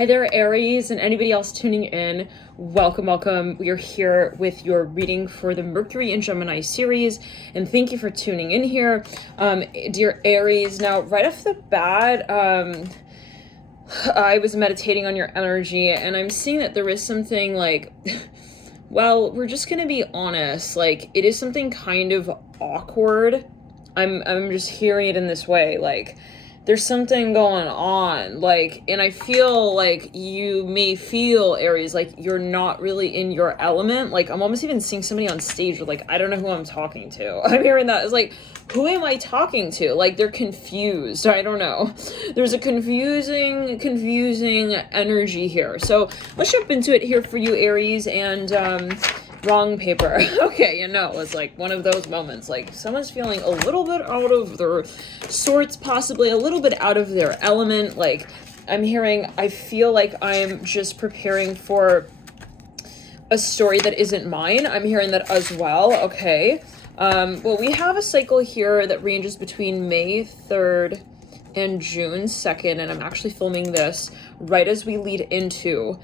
Hi there, Aries, and anybody else tuning in. Welcome, welcome. We are here with your reading for the Mercury in Gemini series, and thank you for tuning in here. Dear Aries, now right off the bat, I was meditating on your energy, and I'm seeing that there is something like, well, we're just gonna be honest, like, it is something kind of awkward. I'm just hearing it in this way, like, there's something going on, like, and I feel like you may feel, Aries, like you're not really in your element. Like, I'm almost even seeing somebody on stage with, like, I don't know who I'm talking to. I'm hearing that. It's like, who am I talking to? Like, they're confused. I don't know. There's a confusing energy here. So let's jump into it here for you, Aries, and wrong paper. Okay, it's like one of those moments, like someone's feeling a little bit out of their sorts, possibly a little bit out of their element. Like, I'm hearing, I feel like I'm just preparing for a story that isn't mine. I'm hearing that as well. Okay. Well, we have a cycle here that ranges between May 3rd and June 2nd, and I'm actually filming this right as we lead into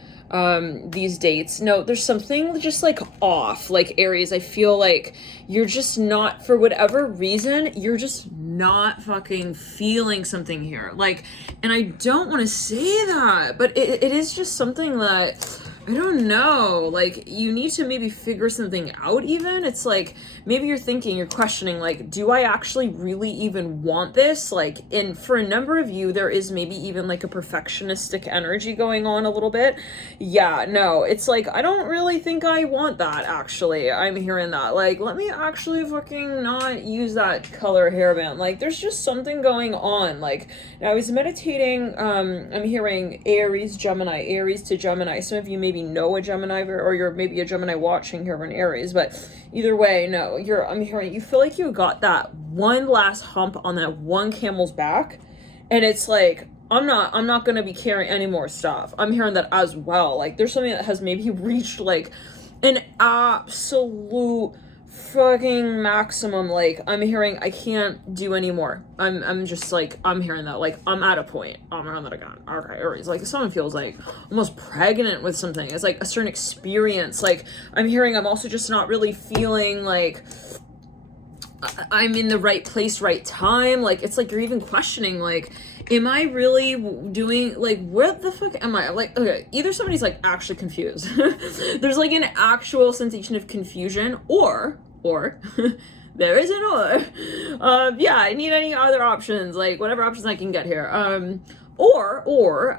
these dates. No, there's something just like off, like, Aries. I feel like you're just not, for whatever reason, you're just not fucking feeling something here. Like, and I don't want to say that, but it is just something that, I don't know, like, you need to maybe figure something out even. It's like, maybe you're thinking, you're questioning, like, do I actually really even want this? Like, and for a number of you, there is maybe even like a perfectionistic energy going on a little bit. Yeah, no, it's like, I don't really think I want that, actually. I'm hearing that. Like, let me actually fucking not use that color hairband. Like, there's just something going on. Like, I was meditating, I'm hearing Aries, Gemini, Aries to Gemini. Some of you maybe know a Gemini, or you're maybe a Gemini watching here in Aries, but either way, no, I'm hearing you feel like you got that one last hump on that one camel's back, and it's like, I'm not gonna be carrying any more stuff. I'm hearing that as well. Like, there's something that has maybe reached like an absolute fucking maximum. Like, I'm hearing I can't do anymore. I'm just like, I'm hearing that, like, I'm at a point. I'm hearing that again. Okay, Aries, like, someone feels like almost pregnant with something. It's like a certain experience. Like, I'm hearing I'm also just not really feeling like I'm in the right place, right time. Like, it's like you're even questioning, like, am I really doing, like, where the fuck am I? Like, okay, either somebody's like actually confused. There's like an actual sensation of confusion, or there is an or. Yeah, I need any other options, like whatever options I can get here. Or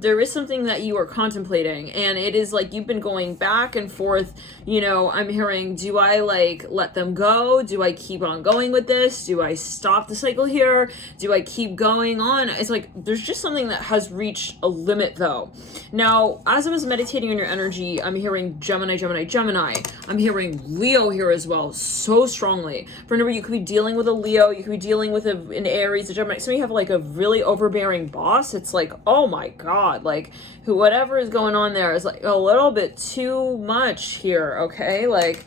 there is something that you are contemplating, and it is like you've been going back and forth. I'm hearing, do I like let them go? Do I keep on going with this? Do I stop the cycle here? Do I keep going on? It's like there's just something that has reached a limit, though. Now, as I was meditating on your energy, I'm hearing Gemini, Gemini, Gemini. I'm hearing Leo here as well, so strongly. For a number, you could be dealing with a Leo, you could be dealing with an Aries, a Gemini. Some of you have like a really overbearing boss. It's like, oh my god, like, whatever is going on there is like a little bit too much here. Okay, like,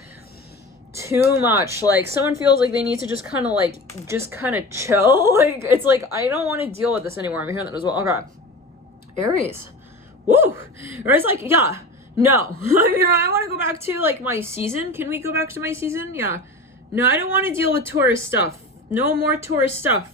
too much. Like, someone feels like they need to just kind of chill. Like, it's like, I don't want to deal with this anymore. I'm hearing that as well. Okay, Aries, woo. Aries, like, yeah, no. I want to go back to like my season. Can we go back to my season? Yeah, no, I don't want to deal with Taurus stuff. No more Taurus stuff.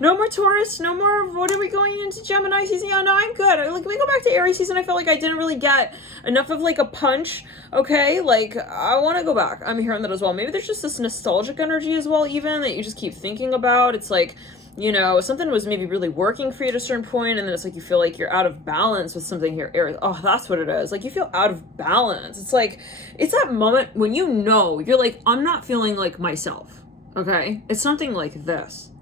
No more Taurus. No more. What are we going into Gemini season? Yeah, no, I'm good. Like, we go back to Aries season. I felt like I didn't really get enough of like a punch. Okay, like, I want to go back. I'm hearing that as well. Maybe there's just this nostalgic energy as well, even that you just keep thinking about. It's like, something was maybe really working for you at a certain point, and then it's like you feel like you're out of balance with something here, Aries. Oh, that's what it is. Like, you feel out of balance. It's like, it's that moment when you're like, I'm not feeling like myself. Okay, it's something like this.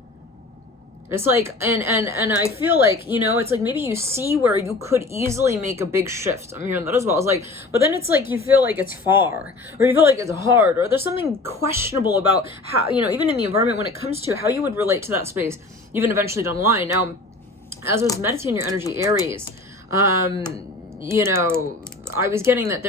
It's like, and I feel like, it's like maybe you see where you could easily make a big shift. I'm hearing that as well. It's like, but then it's like you feel like it's far, or you feel like it's hard, or there's something questionable about how, even in the environment when it comes to how you would relate to that space, even eventually down the line. Now, as I was meditating your energy, Aries, I was getting that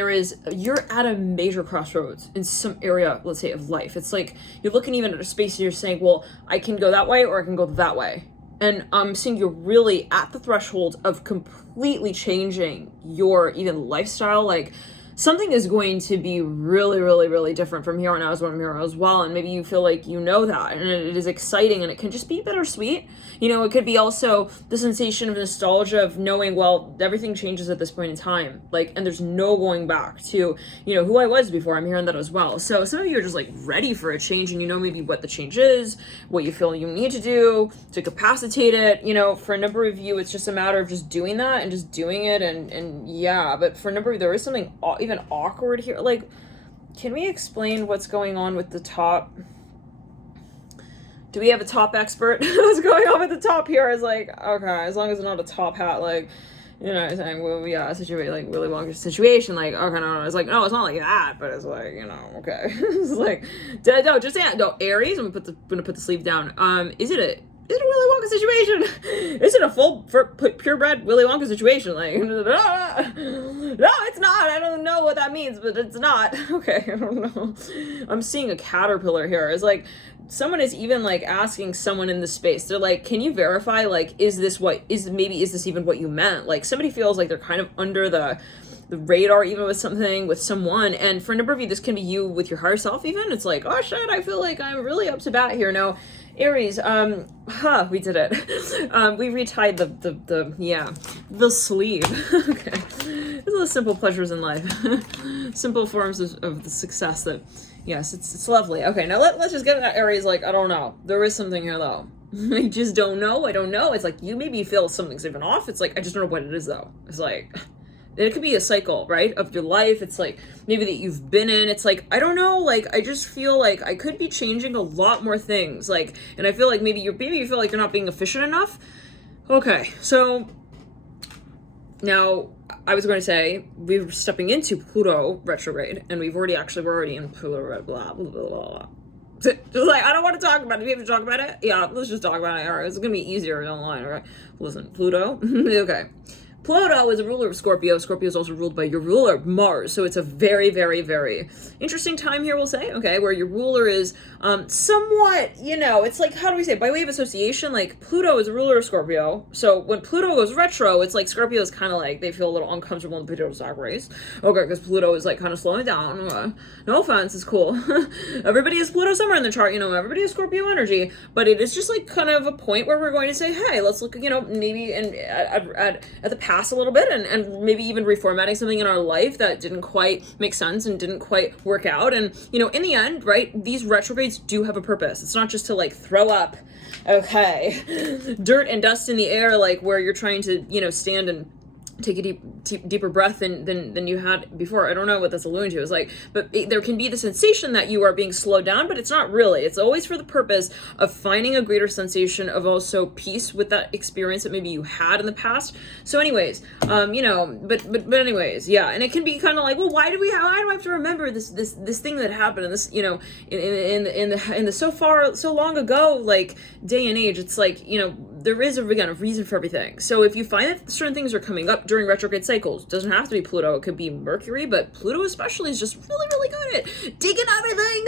you're at a major crossroads in some area, let's say, of life. It's like you're looking even at a space and you're saying, well, I can go that way or I can go that way. And I'm seeing you're really at the threshold of completely changing your even lifestyle. Like, something is going to be really, really, really different from here on out from here as well. And maybe you feel like you know that, and it is exciting, and it can just be bittersweet. You know, it could be also the sensation of nostalgia of knowing, well, everything changes at this point in time. Like, and there's no going back to, you know, who I was before. I'm hearing that as well. So some of you are just like ready for a change, and you know maybe what the change is, what you feel you need to do to capacitate it. You know, for a number of you, it's just a matter of just doing that and just doing it. And yeah, but for a number of you, there is something even awkward here. Like, can we explain what's going on with the top? Do we have a top expert? What's going on with the top here is like, okay, as long as it's not a top hat, like, you know what I'm saying? Well, yeah, a situation, like, Willy Wonka's situation, like, okay, no, it's like, no, it's not like that, but it's like, you know, okay. It's like, no, just, no, Aries, I'm gonna put the sleeve down. Is it a Willy Wonka situation? Is it a full, purebred Willy Wonka situation? Like, no, it's not. I don't know what that means, but it's not. Okay, I don't know. I'm seeing a caterpillar here. It's like, someone is even like asking someone in the space. They're like, can you verify, like, is this even what you meant? Like, somebody feels like they're kind of under the radar even with someone, and for a number of you, this can be you with your higher self even. It's like, oh shit, I feel like I'm really up to bat here now. Aries, we did it. We retied the sleeve. Okay. Those are the simple pleasures in life. Simple forms of the success that, yes, it's lovely. Okay, now let's just get into Aries. Like, I don't know. There is something here though. I just don't know. I don't know. It's like, you maybe feel something's even off. It's like, I just don't know what it is though. It's like, it could be a cycle, right, of your life. It's like maybe that you've been in. It's like, I don't know, like, I just feel like I could be changing a lot more things. Like, and I feel like maybe you feel like you're not being efficient enough. Okay, so now I was going to say we're stepping into Pluto retrograde, and we're already in Pluto blah blah blah blah. Just like, I don't want to talk about it. We have to talk about it. Yeah, let's just talk about it. All right, it's gonna be easier online. All right, listen, Pluto. Okay. Pluto is a ruler of Scorpio. Scorpio is also ruled by your ruler, Mars. So it's a very, very, very interesting time here, we'll say, okay, where your ruler is somewhat, you know, it's like, how do we say, by way of association, like, Pluto is a ruler of Scorpio. So when Pluto goes retro, it's like Scorpio is kind of like, they feel a little uncomfortable in the Pluto stock race. Okay, because Pluto is like kind of slowing down. No offense, it's cool. Everybody has Pluto somewhere in the chart, you know, everybody has Scorpio energy, but it is just like kind of a point where we're going to say, hey, let's look, you know, maybe at the past a little bit, and maybe even reformatting something in our life that didn't quite make sense and didn't quite work out. And, you know, in the end, right, these retrogrades do have a purpose. It's not just to like throw up, okay, dirt and dust in the air, like where you're trying to, you know, stand and take a deeper breath than you had before. I don't know what that's alluding to. It's like, but there can be the sensation that you are being slowed down, but it's not really. It's always for the purpose of finding a greater sensation of also peace with that experience that maybe you had in the past. So anyways, you know, but anyways, yeah. And it can be kind of like, well, why do I have to remember this thing that happened in this, you know, in the so long ago, like, day and age? It's like, you know, there is a reason for everything. So if you find that certain things are coming up during retrograde cycles, it doesn't have to be Pluto, it could be Mercury, but Pluto especially is just really, really good at digging everything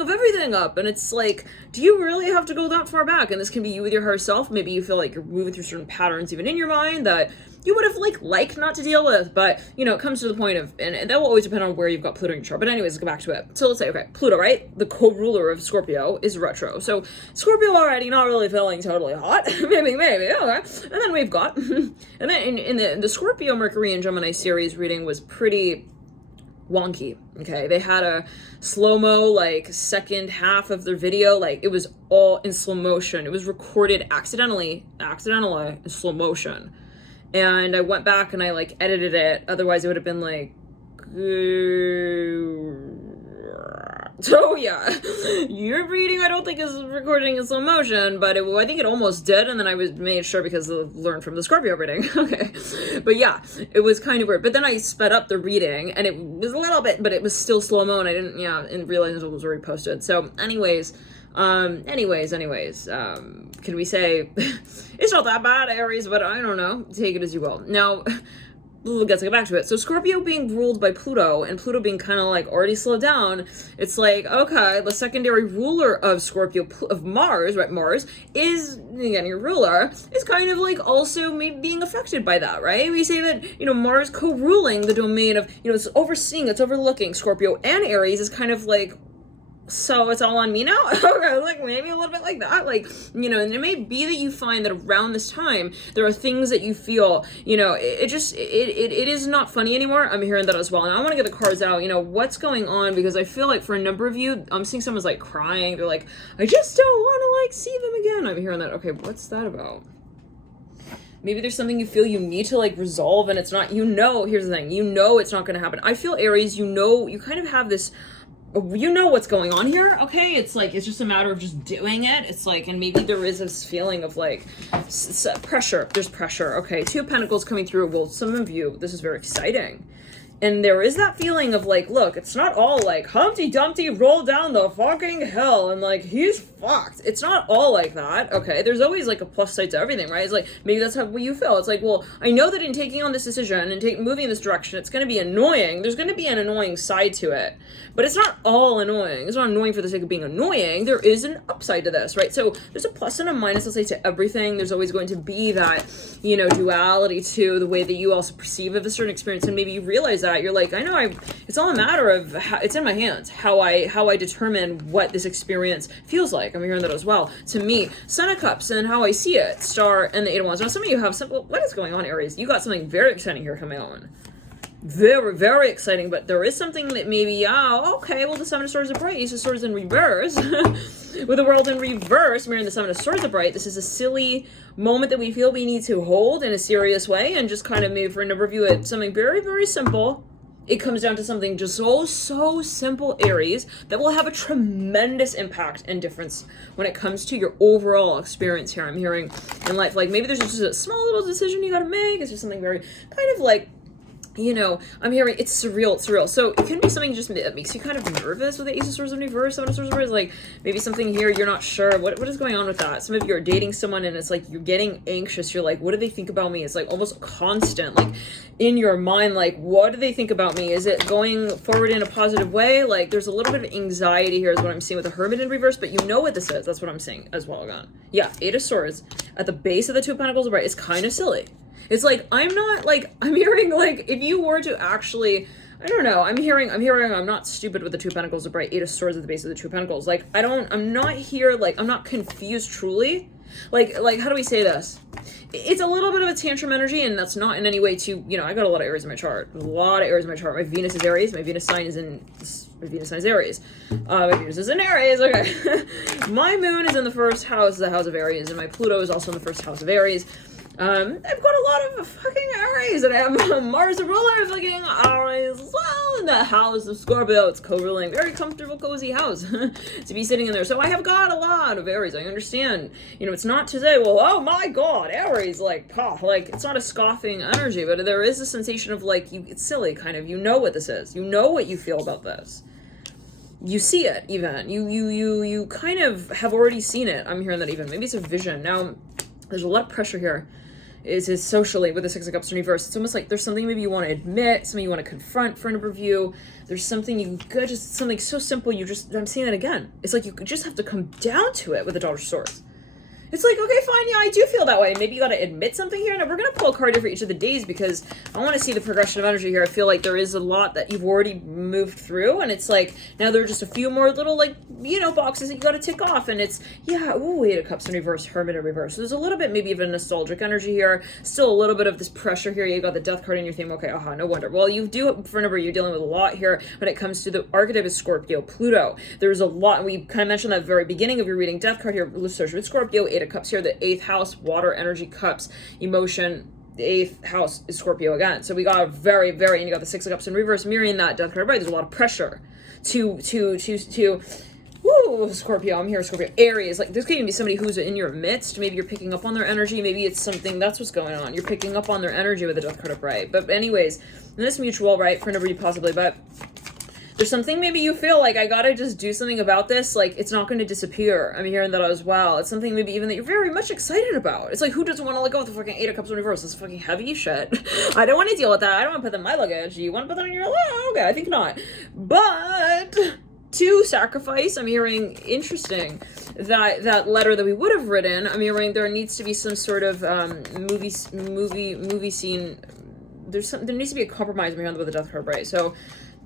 of everything up. And it's like, do you really have to go that far back? And this can be you with your higher self. Maybe you feel like you're moving through certain patterns even in your mind that you would have liked not to deal with, but, you know, it comes to the point of, and that will always depend on where you've got Pluto in your chart. But anyways, let's go back to it. So let's say, okay, Pluto, right? The co-ruler of Scorpio is retro. So Scorpio already not really feeling totally hot. maybe, okay. And then we've got, and then in the Scorpio, Mercury, and Gemini series reading was pretty wonky. Okay, they had a slow-mo, like, second half of their video, like, it was all in slow motion. It was recorded accidentally in slow motion. And I went back and I like edited it. Otherwise it would have been like, so yeah, your reading I don't think is recording in slow motion, but I think it almost did. And then I made sure because I learned from the Scorpio reading. Okay, but yeah, it was kind of weird. But then I sped up the reading and it was a little bit, but it was still slow-mo, and I didn't, and realize it was already posted. So anyways, can we say it's not that bad, Aries, but I don't know, take it as you will. Now, let's get back to it. So Scorpio being ruled by Pluto, and Pluto being kind of like already slowed down, it's like, okay, the secondary ruler of Scorpio, of Mars, right? Mars is, again, your ruler, is kind of like also maybe being affected by that, right? We say that, you know, Mars co-ruling the domain of, you know, it's overseeing, it's overlooking Scorpio and Aries is kind of like, so it's all on me now? Okay, like maybe a little bit like that, like, you know, and it may be that you find that around this time there are things that you feel, you know, it is not funny anymore. I'm hearing that as well. And I want to get the cards out, you know, what's going on, because I feel like for a number of you, I'm seeing someone's like crying, they're like, I just don't want to like see them again. I'm hearing that. Okay, what's that about? Maybe there's something you feel you need to like resolve, and it's not, you know, here's the thing, you know it's not going to happen. I feel Aries, you know, you kind of have this, you know what's going on here, okay? It's like, it's just a matter of just doing it. It's like, and maybe there is this feeling of like pressure. There's pressure, okay? Two of Pentacles coming through. Well, some of you, this is very exciting. And there is that feeling of like, look, it's not all like Humpty Dumpty roll down the fucking hill and like he's fucked. It's not all like that, okay? There's always like a plus side to everything, right? It's like, maybe that's how you feel. It's like, well, I know that in taking on this decision and moving in this direction, it's going to be annoying. There's going to be an annoying side to it, but it's not all annoying. It's not annoying for the sake of being annoying. There is an upside to this, right? So there's a plus and a minus, let's say, to everything. There's always going to be that, you know, duality to the way that you also perceive of a certain experience, and maybe you realize that you're like, I know, it's all a matter of how, it's in my hands how I determine what this experience feels like. I'm hearing that as well. To me, Sun of Cups and how I see it, Star and the Eight of Wands. Now, some of you have some. What is going on, Aries? You got something very exciting here coming on. Very, very exciting, but there is something that maybe, okay, well, the Seven of Swords are bright, Ace of Swords in reverse. With the World in reverse, mirroring the Seven of Swords are bright, this is a silly moment that we feel we need to hold in a serious way, and just kind of maybe for a number of you, it's something very, very simple. It comes down to something just so simple, Aries, that will have a tremendous impact and difference when it comes to your overall experience here. I'm hearing in life, like maybe there's just a small little decision you gotta make. It's just something very kind of like, you know, I'm hearing it's surreal. So it can be something just that makes you kind of nervous with the Ace of Swords in reverse, Seven of Swords in reverse. Like maybe something here you're not sure what is going on with that. Some of you are dating someone and it's like you're getting anxious. You're like, what do they think about me? It's like almost constant, like in your mind, like what do they think about me? Is it going forward in a positive way? Like there's a little bit of anxiety here is what I'm seeing with the Hermit in reverse, but you know what this is. That's what I'm seeing as well. Again, yeah, Eight of Swords at the base of the Two of Pentacles, right? It's kind of silly. It's like, I'm not like, I'm hearing like, if you were to actually, I don't know, I'm hearing I'm not stupid with the Two of Pentacles, the bright Eight of Swords at the base of the Two of Pentacles. Like, I'm not here, like, I'm not confused truly. Like, how do we say this? It's a little bit of a tantrum energy, and that's not in any way to, you know, I got a lot of Aries in my chart. A lot of Aries in my chart. My Venus is Aries. My Venus sign is Aries. My Venus is in Aries. Okay. My moon is in the first house, the house of Aries, and my Pluto is also in the first house of Aries. I've got a lot of fucking Aries, and I have Mars the ruler fucking Aries as well in the house of Scorpio. It's co-ruling, very comfortable, cozy house to be sitting in there. So I have got a lot of Aries. I understand. You know, it's not to say, well, oh my God, Aries, like, like it's not a scoffing energy, but there is a sensation of like, it's silly, kind of. You know what this is. You know what you feel about this. You see it, even. You kind of have already seen it. I'm hearing that even. Maybe it's a vision. Now, there's a lot of pressure here. Is socially with the Six of Cups in reverse. It's almost like there's something maybe you want to admit, something you want to confront for a number of you. There's something you could just, something so simple, I'm seeing that again. It's like you just have to come down to it with the Daughter of Swords. It's like, okay, fine, yeah, I do feel that way. Maybe you got to admit something here. Now, we're going to pull a card here for each of the days because I want to see the progression of energy here. I feel like there is a lot that you've already moved through, and it's like, now there are just a few more little, like, you know, boxes that you got to tick off, and it's, yeah, ooh, Eight of Cups in reverse, Hermit in reverse. So there's a little bit maybe of a nostalgic energy here. Still a little bit of this pressure here. You got the Death card in your theme. Okay, no wonder. Well, you do, for a number, you're dealing with a lot here when it comes to the archetype of Scorpio, Pluto. There's a lot, and we kind of mentioned that at the very beginning of your reading. Death card here, associated with Scorpio, Eight of Cups here, the 8th house, water, energy, cups, emotion. The 8th house is Scorpio again. So we got a very, and you got the Six of Cups in reverse, mirroring that Death card, right? There's a lot of pressure to woo, Scorpio, I'm here, Scorpio. Aries, like, there's going to be somebody who's in your midst. Maybe you're picking up on their energy. Maybe it's something, that's what's going on. You're picking up on their energy with the Death card upright. But anyways, and this mutual, right, for nobody possibly, but There's something maybe you feel like I gotta just do something about this. Like, it's not going to disappear. I'm hearing that as well. It's something maybe even that you're very much excited about. It's like, who doesn't want to let go of the fucking 8 of Cups in reverse? This is fucking heavy shit. I don't want to deal with that. I don't want to put that in my luggage. You want to put that on your luggage? Okay, I think not. But to sacrifice, I'm hearing interesting that letter that we would have written. I'm hearing there needs to be some sort of movie scene. There needs to be a compromise. I'm hearing about the Death card, right? So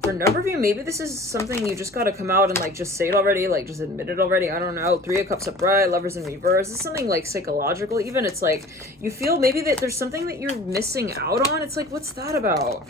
for a number of you, maybe this is something you just gotta come out and like just say it already, like just admit it already. I don't know. 3 of Cups upright, Lovers in reverse. It's something like psychological. Even it's like you feel maybe that there's something that you're missing out on. It's like, what's that about?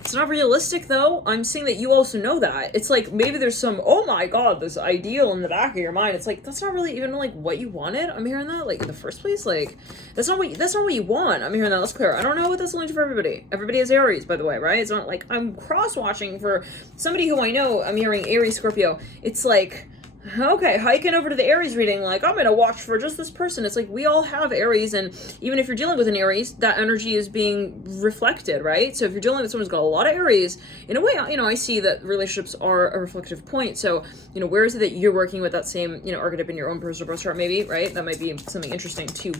It's not realistic though. I'm seeing that you also know that. It's like maybe there's some, oh my god, this ideal in the back of your mind. It's like that's not really even like what you wanted. I'm hearing that like in the first place. Like that's not what you want. I'm hearing that. That's clear. I don't know what that's linked for everybody. Everybody has Aries, by the way, right? It's not like I'm cross-watching for somebody who I know. I'm hearing Aries, Scorpio. It's like, okay, hiking over to the Aries reading, like, I'm gonna watch for just this person. It's like, we all have Aries, and even if you're dealing with an Aries, that energy is being reflected, right? So if you're dealing with someone who's got a lot of Aries, in a way, you know, I see that relationships are a reflective point. So, you know, where is it that you're working with that same, you know, archetype in your own personal birth chart, maybe, right? That might be something interesting to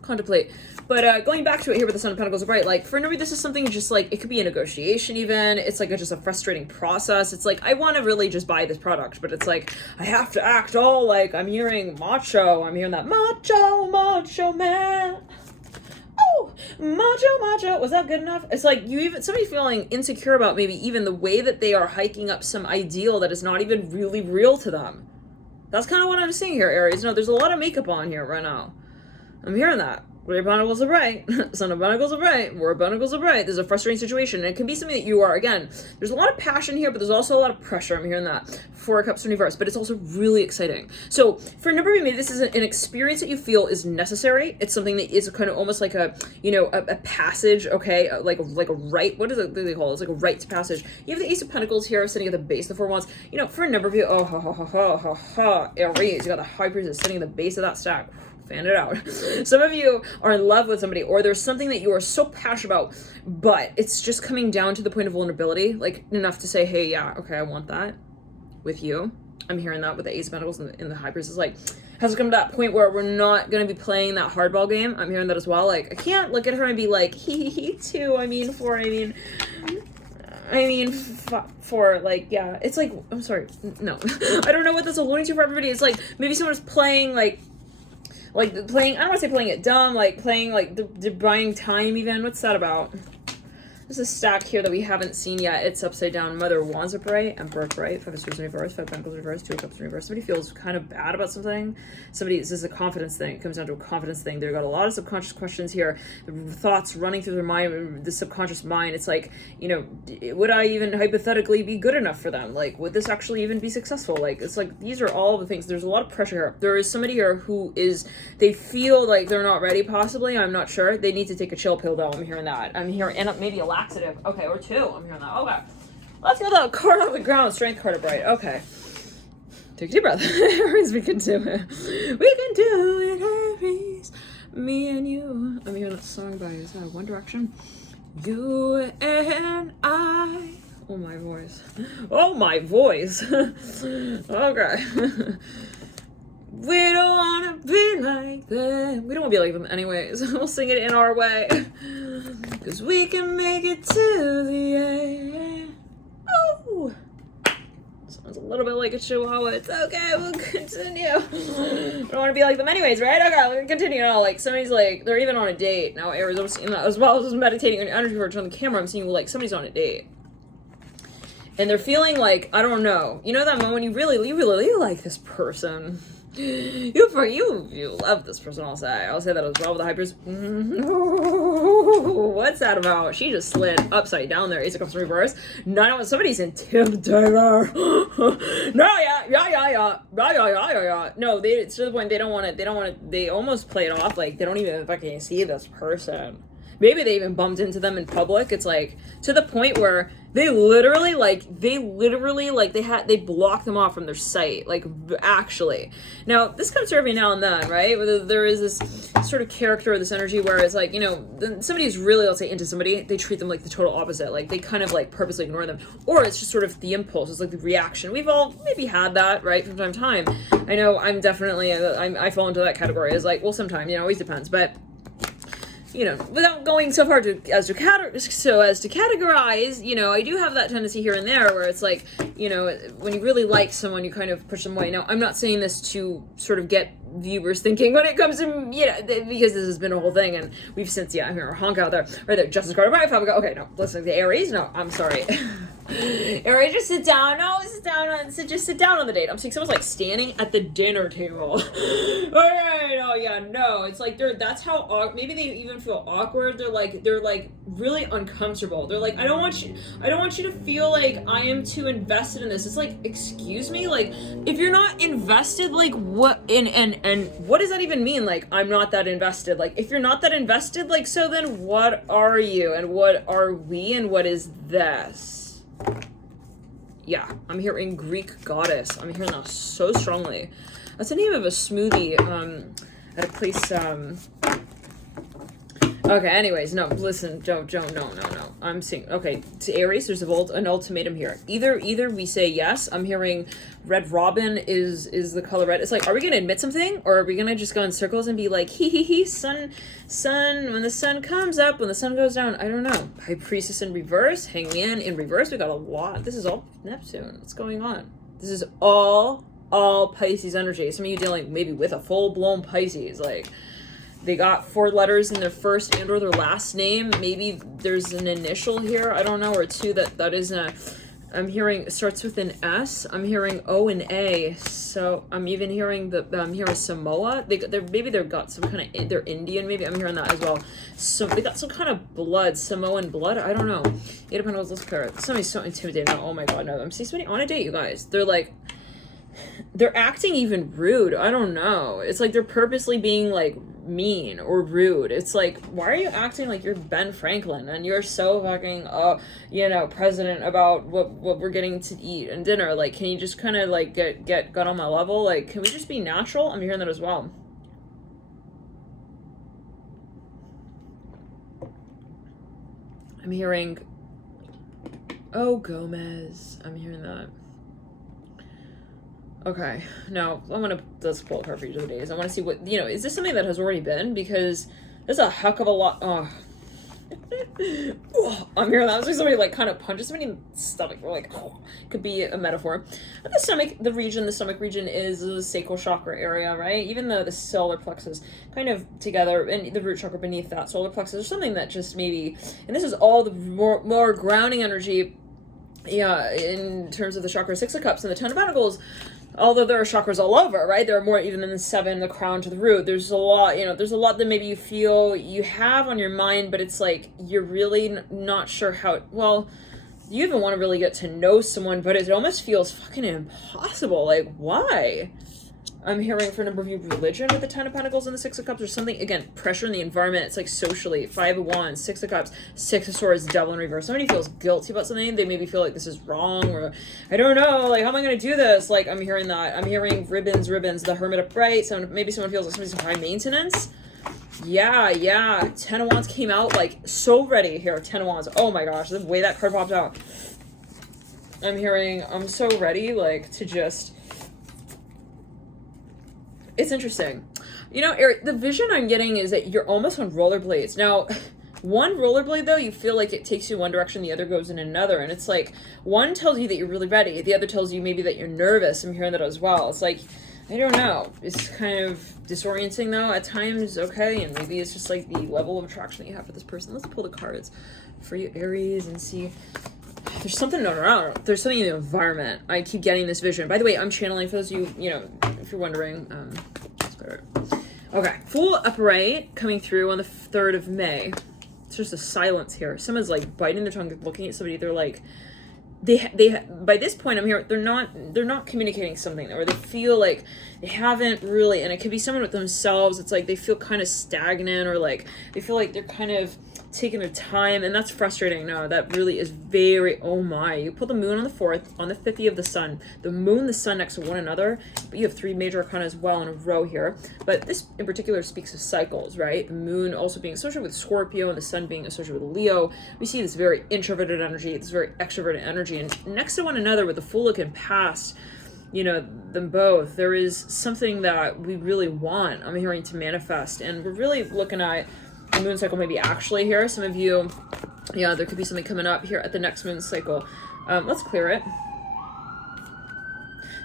contemplate. But going back to it here with the Sun of Pentacles upright, like for nobody, this is something just like, it could be a negotiation even. It's like just a frustrating process. It's like, I want to really just buy this product, but it's like, I have to act all like I'm hearing macho. I'm hearing that macho man. Oh, macho. Was that good enough? It's like somebody feeling insecure about maybe even the way that they are hiking up some ideal that is not even really real to them. That's kind of what I'm seeing here, Aries. No, there's a lot of makeup on here right now. I'm hearing that. Three of Pentacles are bright. Son of Pentacles are bright. More Pentacles are bright. There's a frustrating situation. And it can be something that you are, again, there's a lot of passion here, but there's also a lot of pressure. I'm hearing that. 4 of Cups in reverse. But it's also really exciting. So for a number of you, maybe this is an experience that you feel is necessary. It's something that is kind of almost like a, you know, a passage, okay? Like a rite. What is it they call it? It's like a rite to passage. You have the Ace of Pentacles here sitting at the base of the 4 Wands. You know, for a number of you, Aries, you got the High Priestess sitting at the base of that stack. Fan it out. Some of you are in love with somebody, or there's something that you are so passionate about, but it's just coming down to the point of vulnerability, like enough to say, hey, yeah, okay, I want that with you. I'm hearing that with the Ace of Pentacles in the High Priestess. It's like, has it come to that point where we're not going to be playing that hardball game? I'm hearing that as well. Like, I can't look at her and be like, he too. For like, yeah, it's like, I'm sorry, no. I don't know what that's alluding to for everybody. It's like, maybe someone's playing, playing, I don't want to say playing it dumb, like playing like the buying time even. What's that about? There's a stack here that we haven't seen yet. It's upside down. Mother of Wands upright, Emperor upright, 5 of Swords in reverse, 5 of Pentacles reverse, 2 of Cups in reverse. Somebody feels kind of bad about something. This is a confidence thing. It comes down to a confidence thing. They've got a lot of subconscious questions here. The thoughts running through their mind, the subconscious mind. It's like, you know, would I even hypothetically be good enough for them? Like, would this actually even be successful? Like, it's like, these are all the things. There's a lot of pressure here. There is somebody here who is, they feel like they're not ready possibly. I'm not sure. They need to take a chill pill though. I'm hearing that. I'm hearing, and maybe a laxative. Okay, or 2. I'm hearing that. Okay. Let's get the card on the ground. Strength card upright. Okay. Take a deep breath. Aries, we can do it. We can do it, Aries. Me and you. I'm hearing that song by, is that One Direction? You and I. Oh, my voice. Oh, my voice. Okay. We don't want to be like them. We don't want to be like them anyways. We'll sing it in our way. Because we can make it to the end. Oh! Sounds a little bit like a chihuahua. It's okay, we'll continue. Don't want to be like them anyways, right? Okay, we're gonna continue. Now, like, somebody's like, they're even on a date. Now, Aries, I'm seeing that as well as meditating on your energy work on the camera. I'm seeing, like, somebody's on a date. And they're feeling like, I don't know. You know that moment you really like this person. You love this person, I'll say that as well with the Hypers. What's that about? She just slid upside down there. Ace of Cups in reverse. No, somebody's intimidator. Yeah. No, it's to the point they don't want to, they almost play it off like they don't even fucking see this person. maybe they even bumped into them in public. It's like to the point where they literally they block them off from their sight, like actually. Now this comes through every now and then, right? Whether there is this sort of character or this energy where it's like, you know, somebody is really, let's say, into somebody, they treat them like the total opposite, like they kind of like purposely ignore them, or it's just sort of the impulse, it's like the reaction. We've all maybe had that, right, from time to time. I know I'm definitely I fall into that category as like, well, sometimes, you know, always depends, but you know, without going so far as to categorize, you know, I do have that tendency here and there where it's like, you know, when you really like someone, you kind of push them away. Now, I'm not saying this to sort of get viewers thinking when it comes to, you know, because this has been a whole thing, and we've since, I'm here, honk out there, right there, Justice Carter, right, okay, no, listen, the Aries, no, I'm sorry. Aries, just sit down, just sit down on the date. I'm seeing someone's like standing at the dinner table. All right, oh yeah, no, it's like that's how, maybe they even feel awkward, they're like really uncomfortable, they're like, I don't want you to feel like I am too invested in this. It's like, excuse me, like, if you're not invested, like, what, and what does that even mean? Like, I'm not that invested. Like, if you're not that invested, like, so then what are you, and what are we, and what is this? Yeah, I'm hearing Greek goddess. I'm hearing that so strongly. That's the name of a smoothie at a place. Okay, anyways, no, listen, no. I'm seeing, okay, to Aries, there's an ultimatum here. Either we say yes. I'm hearing red robin is the color red. It's like, are we gonna admit something, or are we gonna just go in circles and be like, hee, sun, when the sun comes up, when the sun goes down? I don't know. High Priestess in reverse, hangman in reverse. We got a lot. This is all Neptune. What's going on? This is all Pisces energy. Some of you dealing maybe with a full-blown Pisces, like, they got 4 letters in their first and or their last name. Maybe there's an initial here, I don't know, or 2 that is I'm hearing it starts with an S. I'm hearing O and A. So I'm even hearing I'm hearing Samoa. They've got some kind of, they're Indian, maybe. I'm hearing that as well. So they got some kind of blood, Samoan blood. I don't know. 8 of Pentacles, let's clear it. Somebody's so intimidating. Oh my god, no. I'm seeing somebody on a date, you guys. They're acting even rude. I don't know. It's like they're purposely being like mean or rude. It's like, why are you acting like you're Ben Franklin and you're so fucking president about what we're getting to eat and dinner? Like, can you just kind of like get on my level? Like, can we just be natural? I'm hearing that as well. I'm hearing Gomez. I'm hearing that. Okay, now let's pull a card for each of the days. I want to see what, is this something that has already been? Because there's a heck of a lot. Oh, I'm hearing that. It's like somebody like kind of punches somebody in the stomach. Or like, could be a metaphor. But the stomach region is the sacral chakra area, right? Even though the solar plexus kind of together and the root chakra beneath that solar plexus, or something that just maybe, and this is all the more grounding energy. Yeah, in terms of the chakra 6 of Cups and the 10 of Pentacles. Although there are chakras all over, right? There are more even than the 7, the crown to the root. There's a lot, there's a lot that maybe you feel you have on your mind, but it's like you're really not sure how, you even want to really get to know someone, but it almost feels fucking impossible. Like, why? I'm hearing for a number of you religion with the 10 of Pentacles and the 6 of Cups, or something, again, pressure in the environment. It's like socially, 5 of Wands, 6 of Cups, 6 of Swords, Devil in reverse. Somebody feels guilty about something. They maybe feel like this is wrong, or I don't know, like, how am I going to do this? Like, I'm hearing that. I'm hearing ribbons, the Hermit upright. So maybe someone feels like somebody's high maintenance. Yeah. 10 of Wands came out, like, so ready here. 10 of Wands. Oh my gosh, the way that card popped out. I'm hearing, I'm so ready, like, to just... It's interesting. Eric, the vision I'm getting is that you're almost on rollerblades. Now, one rollerblade, though, you feel like it takes you one direction, the other goes in another. And it's like, one tells you that you're really ready. The other tells you maybe that you're nervous. I'm hearing that as well. It's like, I don't know. It's kind of disorienting, though, at times. Okay, and maybe it's just like the level of attraction that you have for this person. Let's pull the cards for you, Aries, and see... There's something around. There's something in the environment. I keep getting this vision. By the way, I'm channeling for those of you, if you're wondering. Okay, full upright coming through on the 3rd of May. It's just a silence here. Someone's like biting their tongue, looking at somebody. They're like, they by this point I'm here. They're not communicating something, or they feel like they haven't really, and it could be someone with themselves. It's like they feel kind of stagnant, or like they feel like they're kind of taking their time, and that's frustrating. No, that really is very, oh my. You put the moon on the 4th, on the 5th you have the sun. The moon, the sun next to one another, but you have 3 major arcana as well in a row here. But this in particular speaks of cycles, right? The moon also being associated with Scorpio and the sun being associated with Leo. We see this very introverted energy, this very extroverted energy, and next to one another with the full look and past, you know, them both, there is something that we really want, I'm hearing, to manifest. And we're really looking at the moon cycle maybe actually here. Some of you, yeah, there could be something coming up here at the next moon cycle. Let's clear it.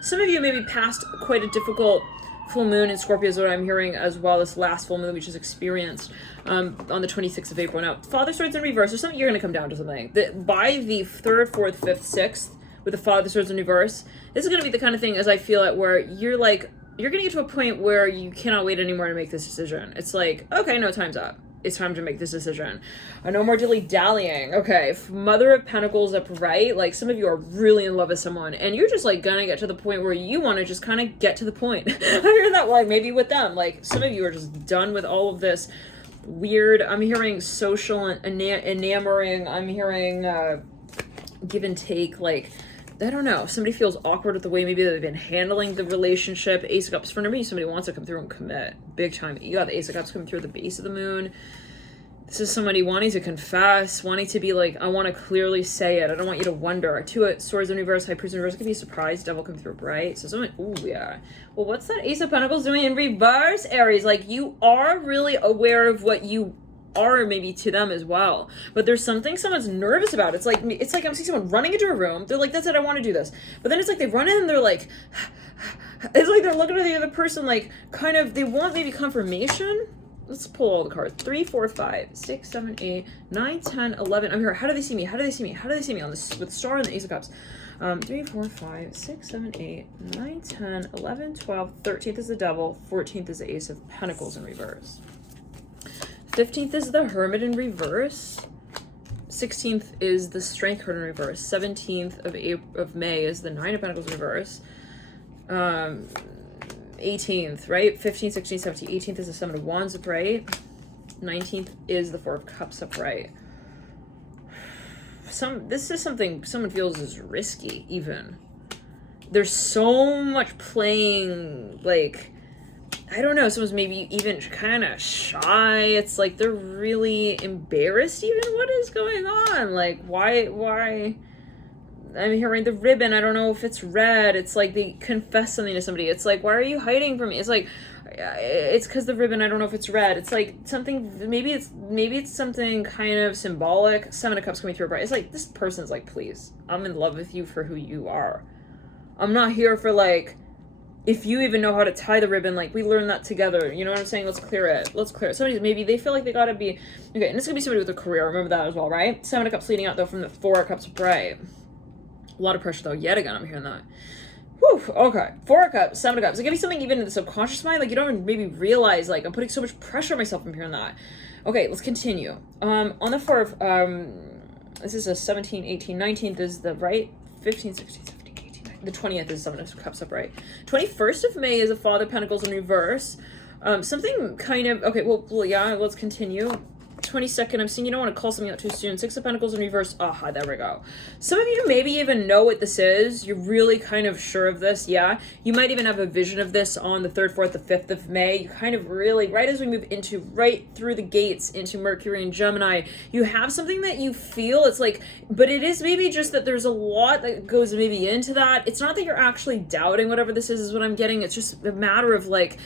Some of you maybe passed quite a difficult full moon in Scorpio is what I'm hearing as well. This last full moon we just experienced on the 26th of April. Now, Father Swords in reverse, there's something you're going to come down to something. By the 3rd, 4th, 5th, 6th, with the Father Swords in reverse, this is going to be the kind of thing, as I feel it, where you're like, you're going to get to a point where you cannot wait anymore to make this decision. It's like, okay, no, time's up. It's time to make this decision. No more dilly-dallying. Okay, Mother of Pentacles upright. Like, some of you are really in love with someone, and you're just, like, gonna get to the point where you want to just kind of get to the point. I hear that, like, maybe with them. Like, some of you are just done with all of this weird, I'm hearing social enamoring. I'm hearing give and take, like, I don't know, somebody feels awkward with the way maybe they've been handling the relationship. Ace of Cups, for me, somebody wants to come through and commit big time. You got the Ace of Cups coming through the base of the moon. This is somebody wanting to confess, wanting to be like, I want to clearly say it. I don't want you to wonder. 2 Swords in reverse, High Priest in reverse. It could be a surprise, Devil coming through bright. So someone, ooh, yeah. Well, what's that Ace of Pentacles doing in reverse, Aries? Like, you are really aware of what you are, maybe to them as well, but there's something someone's nervous about. It's like I'm seeing someone running into a room, they're like, that's it, I want to do this, but then it's like they run in and they're like, it's like they're looking at the other person, like, kind of, they want maybe confirmation. Let's pull all the cards. 3, 4, 5, 6, 7, 8, 9, 10, 11. I'm here. How do they see me? How do they see me? How do they see me on this with the star and the Ace of Cups? 3, 4, 5, 6, 7, 8, 9, 10, 11, 12. 13th is the Devil. 14th is the Ace of Pentacles in reverse. 15th is the Hermit in reverse. 16th is the Strength card in reverse. 17th of May is the 9 of Pentacles in reverse. 18th, right? 15th, 16th, 17th. 18th is the 7 of Wands upright. 19th is the 4 of Cups upright. This is something someone feels is risky, even. There's so much playing, like, I don't know, someone's maybe even kind of shy. It's like they're really embarrassed even what is going on. Like, why? I'm hearing the ribbon. I don't know if it's red. It's like they confess something to somebody. It's like, why are you hiding from me? It's like, it's because the ribbon, I don't know if it's red. It's like something, maybe it's something kind of symbolic. 7 of Cups coming through bright. It's like, this person's like, please, I'm in love with you for who you are. I'm not here for, like, if you even know how to tie the ribbon, like, we learned that together. You know what I'm saying? Let's clear it. Let's clear it. Somebody, maybe they feel like they gotta be, okay, and it's gonna be somebody with a career. Remember that as well, right? 7 of Cups leading out, though, from the 4 of Cups bright. A lot of pressure, though. Yet again, I'm hearing that. Whew, okay. 4 of Cups, 7 of Cups. It could be something even in the subconscious mind. Like, you don't even maybe realize, like, I'm putting so much pressure on myself from hearing that. Okay, let's continue. On the 4 of, this is a 17, 18, 19th is the right, 15, 16, 17. The 20th is 7 of Cups upright. 21st of May is a Father of Pentacles in reverse. Something kind of, okay, well, yeah, let's continue. 22nd, I'm seeing you don't want to call something out too soon. 6 of Pentacles in reverse. Aha, there we go. Some of you maybe even know what this is. You're really kind of sure of this, yeah? You might even have a vision of this on the 3rd, 4th, the 5th of May. You kind of really, right as we move into, right through the gates into Mercury and Gemini, you have something that you feel, it's like, but it is maybe just that there's a lot that goes maybe into that. It's not that you're actually doubting whatever this is what I'm getting. It's just a matter of, like,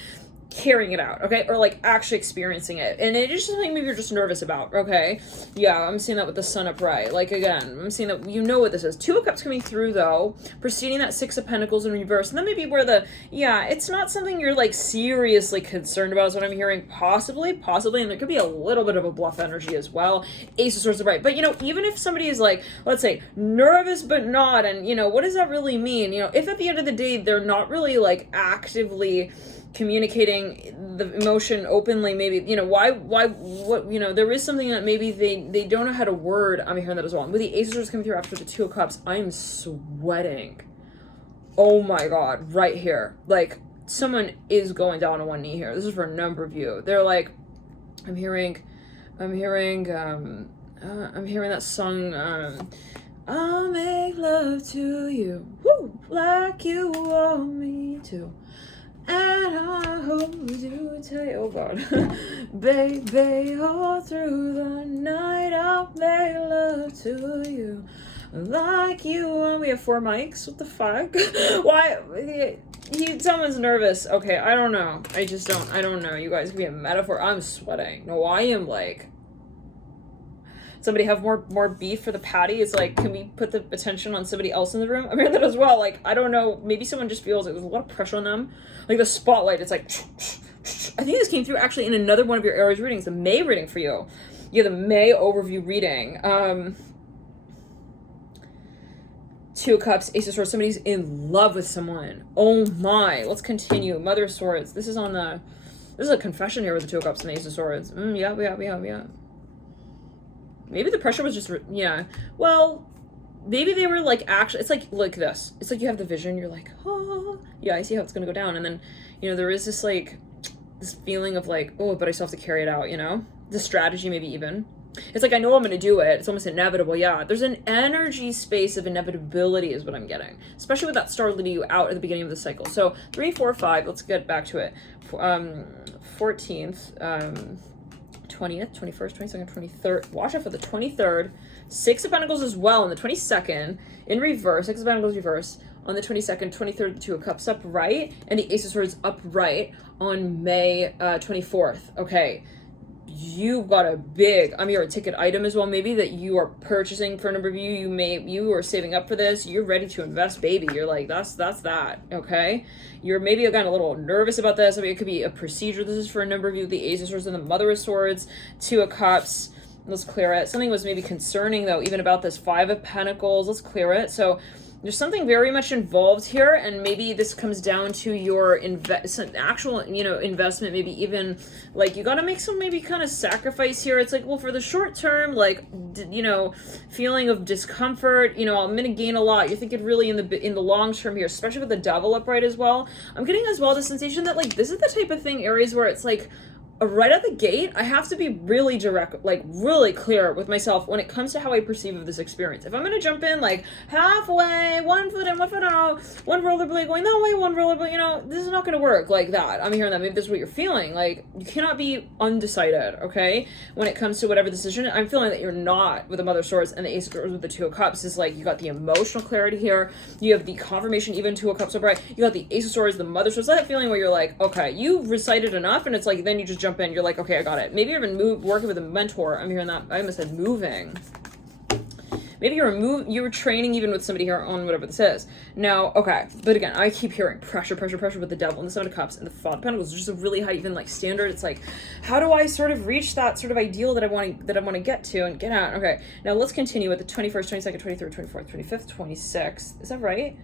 carrying it out, okay, or like actually experiencing it, and it is something maybe you're just nervous about, okay? Yeah, I'm seeing that with the Sun upright. Like, again, I'm seeing that you know what this is. 2 of Cups coming through, though, preceding that 6 of Pentacles in reverse, and then maybe where the, yeah, it's not something you're like seriously concerned about is what I'm hearing. Possibly, and there could be a little bit of a bluff energy as well. Ace of Swords upright, but you know, even if somebody is like, let's say, nervous but not, and you know, what does that really mean? You know, if at the end of the day they're not really like actively communicating the emotion openly, maybe, you know, what, you know, there is something that maybe they don't know how to word. I'm hearing that as well. And with the Ace of Swords coming through after the 2 of Cups, I am sweating. Oh my God, right here. Like, someone is going down on one knee here. This is for a number of you. They're like, I'm hearing that song, I'll make love to you, woo, like you want me to, and I hold you tight, oh God, baby, all through the night, I'll make love to you, like you want. We have 4 mics, what the fuck? Why, someone's nervous, okay, I don't know, I don't know, you guys, give me a metaphor. I'm sweating, no, I am like, somebody have more beef for the patty. It's like, can we put the attention on somebody else in the room? I'm hearing that as well. Like, I don't know, maybe someone just feels like there's a lot of pressure on them. Like the spotlight, it's like, I think this came through actually in another one of your Aries readings, the May reading for you. You have the May overview reading. 2 of Cups, Ace of Swords, somebody's in love with someone. Oh my, let's continue. Mother of Swords, this is a confession here with the 2 of Cups and the Ace of Swords. Yeah. Maybe the pressure was just, yeah. Well, maybe they were like, actually, it's like this. It's like you have the vision, you're like, oh, yeah, I see how it's going to go down. And then, you know, there is this like, this feeling of like, oh, but I still have to carry it out, you know? The strategy maybe even. It's like, I know I'm going to do it. It's almost inevitable, yeah. There's an energy space of inevitability is what I'm getting. Especially with that star leading you out at the beginning of the cycle. So 3, 4, 5, let's get back to it. 14th, 20th, 21st, 22nd, 23rd. Watch out for the 23rd. 6 of Pentacles as well on the 22nd. In reverse. 6 of Pentacles reverse. On the 22nd, 23rd, the 2 of Cups upright. And the Ace of Swords upright on May 24th. Okay. You've got a big, I'm here, a ticket item as well, maybe that you are purchasing for a number of you. You are saving up for this. You're ready to invest, baby. You're like, that's that, okay? You're maybe again a little nervous about this. I mean, it could be a procedure. This is for a number of you. The Ace of Swords and the Mother of Swords, 2 of Cups. Let's clear it. Something was maybe concerning though, even about this 5 of Pentacles. Let's clear it. So there's something very much involved here, and maybe this comes down to your actual, you know, investment. Maybe even like you got to make some maybe kind of sacrifice here. It's like, well, for the short term, like, you know, feeling of discomfort, you know, I'm gonna gain a lot. You're thinking really in the long term here, especially with the Devil upright as well. I'm getting as well the sensation that like this is the type of thing, Aries, where it's like, right out the gate, I have to be really direct, like really clear with myself when it comes to how I perceive of this experience. If I'm gonna jump in like halfway, 1 foot in, 1 foot out, one rollerblade going that way, one rollerblade, you know, this is not gonna work like that. I'm hearing that. Maybe this is what you're feeling. Like, you cannot be undecided, okay? When it comes to whatever decision, I'm feeling that you're not with the Mother of Swords and the Ace of Swords with the 2 of Cups. Is like, you got the emotional clarity here. You have the confirmation, even 2 of Cups upright. You got the Ace of Swords, the Mother of Swords. That feeling where you're like, okay, you recited enough, and it's like, then you just jump in. You're like, okay, I got it. Maybe you're even working with a mentor. I'm hearing that. I almost said moving. Maybe you're training even with somebody here on whatever this is. Now, okay, but again, I keep hearing pressure with the Devil and the 7 of Cups and the 5 of Pentacles. There's just a really high, even like standard. It's like, how do I sort of reach that sort of ideal that I want to get to and get at? Okay, now let's continue with the 21st, 22nd, 23rd, 24th, 25th, 26th. Is that right?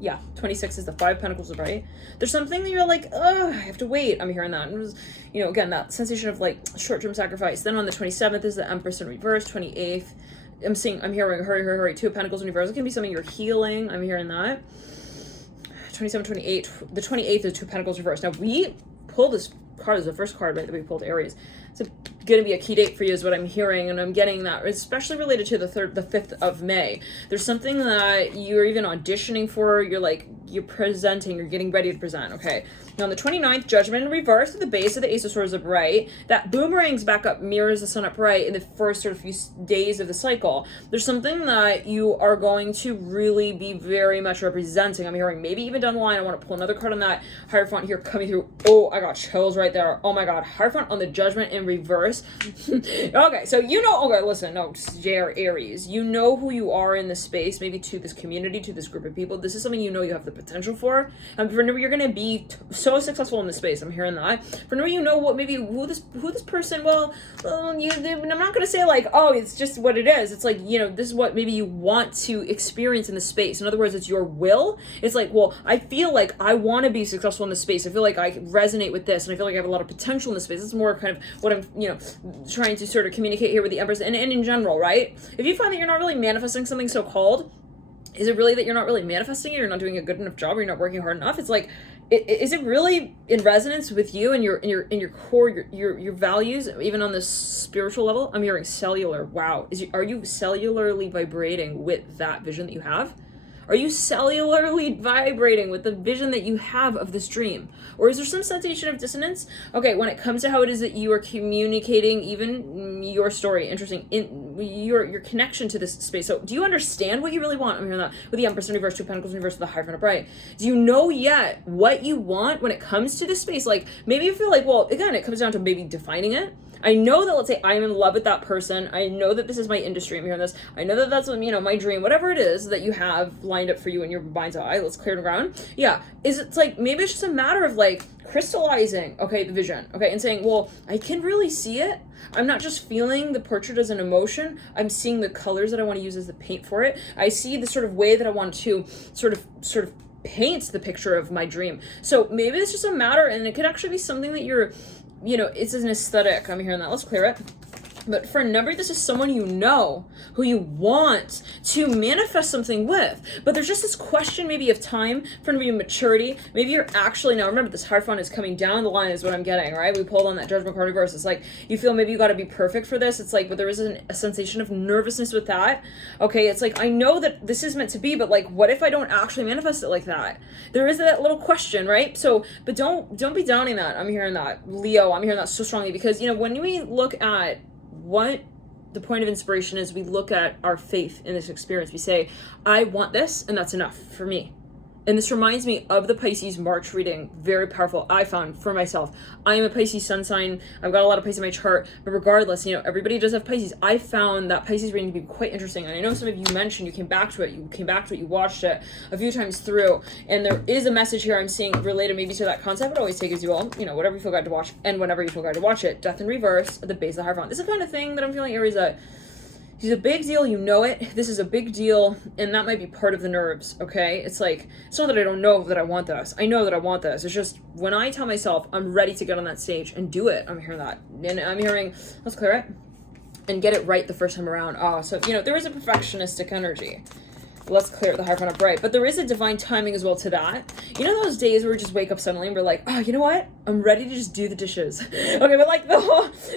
Yeah, 26 is the 5 of Pentacles, right? There's something that you're like, oh, I have to wait. I'm hearing that. And it was, you know, again, that sensation of like short-term sacrifice. Then on the 27th is the Empress in reverse. 28th, I'm hearing hurry. 2 of Pentacles in reverse. It can be something you're healing. I'm hearing that. 27, 28. The 28th is 2 of Pentacles reverse. Now, we pulled this card as the first card, right, that we pulled, Aries. It's going to be a key date for you is what I'm hearing, and I'm getting that, especially related to the 5th of May. There's something that you're even auditioning for, you're presenting, you're getting ready to present, okay? Now on the 29th, Judgment in reverse at the base of the Ace of Swords upright. That boomerangs back up, mirrors the Sun upright in the first sort of few days of the cycle. There's something that you are going to really be very much representing. I'm hearing maybe even down the line, I want to pull another card on that Hierophant here coming through. Oh, I got chills right there. Oh my God, Hierophant on the Judgment in reverse. Okay, so you know, okay, listen, no, Aries, you know who you are in this space, maybe to this community, to this group of people. This is something you know you have the potential for. And for you're going to be so successful in this space. I'm hearing that. For now, you know what, maybe who this person, well, I'm not going to say like, oh, it's just what it is. It's like, you know, this is what maybe you want to experience in the space. In other words, it's your will. It's like, well, I feel like I want to be successful in this space. I feel like I resonate with this, and I feel like I have a lot of potential in this space. It's more kind of what I'm, you know, trying to sort of communicate here with the Empress and in general, right? If you find that you're not really manifesting something so-called, Is it really that you're not really manifesting it, you're not doing a good enough job, or you're not working hard enough? It's like, is it really in resonance with you and your core, your values, even on this spiritual level? I'm hearing cellular. Wow. Are you cellularly vibrating with that vision that you have? Are you cellularly vibrating with the vision that you have of this dream? Or is there some sensation of dissonance? Okay, when it comes to how it is that you are communicating even your story, interesting, in your connection to this space. So do you understand what you really want? I'm hearing that with the Empress in reverse, Two of Pentacles in reverse, the Hierophant upright. Do you know yet what you want when it comes to this space? Like, maybe you feel like, well, again, it comes down to maybe defining it. I know that, let's say I'm in love with that person. I know that this is my industry. I'm hearing this. I know that that's, my dream, whatever it is that you have lined up for you in your mind's eye. Let's clear the ground. Yeah. It's like, maybe it's just a matter of like crystallizing, okay, the vision, okay, and saying, well, I can really see it. I'm not just feeling the portrait as an emotion. I'm seeing the colors that I want to use as the paint for it. I see the sort of way that I want to sort of paint the picture of my dream. So maybe it's just a matter, and it could actually be something that you're, it's an aesthetic. I'm hearing that. Let's clear it. But for a number, this is someone you know, who you want to manifest something with. But there's just this question maybe of time, for maybe maturity. Maybe you're actually, now remember, this Hierophant is coming down the line is what I'm getting, right? We pulled on that Judgment card reverse. It's like, you feel maybe you got to be perfect for this. It's like, but there is a sensation of nervousness with that. Okay, it's like, I know that this is meant to be, but like, what if I don't actually manifest it like that? There is that little question, right? So, but don't be downing that. I'm hearing that. Leo, I'm hearing that so strongly because, when we look at what the point of inspiration is, we look at our faith in this experience. We say, I want this, and that's enough for me. And this reminds me of the Pisces March reading, very powerful, I found for myself. I am a Pisces sun sign. I've got a lot of Pisces in my chart, but regardless, everybody does have Pisces. I found that Pisces reading to be quite interesting. And I know some of you mentioned you came back to it, you watched it a few times through. And there is a message here I'm seeing related maybe to that concept, but always take as you will, whatever you feel guided to watch, and whenever you feel guided to watch it. Death in reverse at the base of the Hierophant. This is the kind of thing that I'm feeling, Aries, that it's a big deal, this is a big deal, and that might be part of the nerves, okay? It's like, it's not that I don't know that I want this. I know that I want this. It's just, when I tell myself I'm ready to get on that stage and do it, I'm hearing that. And I'm hearing, let's clear it, and get it right the first time around. So, there is a perfectionistic energy. Let's clear the Hierophant upright. But there is a divine timing as well to that. Those days where we just wake up suddenly and we're like, oh, you know what? I'm ready to just do the dishes. Okay, but like